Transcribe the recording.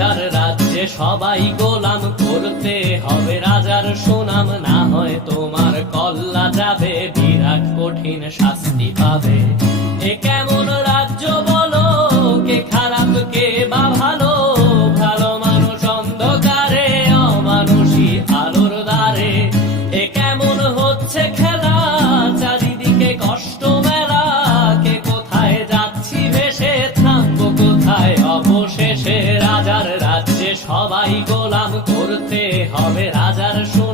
রাজার রাজ্যে সবাই গোলাম, করতে হবে রাজার সুনাম, না হয় তোমার কল্লা যাবে, বিরাট কঠিন শাস্তি পাবে। এ কেমন রাজ্য বলো, কে খারাপ কে বা ভালো, ভালো মানুষ অন্ধকারে, অমানুষী আলোর দ্বারে। এ কেমন হচ্ছে খেলা, চারিদিকে কষ্ট মেলা, কে কোথায় যাচ্ছি ভেসে, থামবো কোথায় অবশেষে। রাজার রাজ্যে সবাই গোলাম, করতে হবে রাজার সুনাম,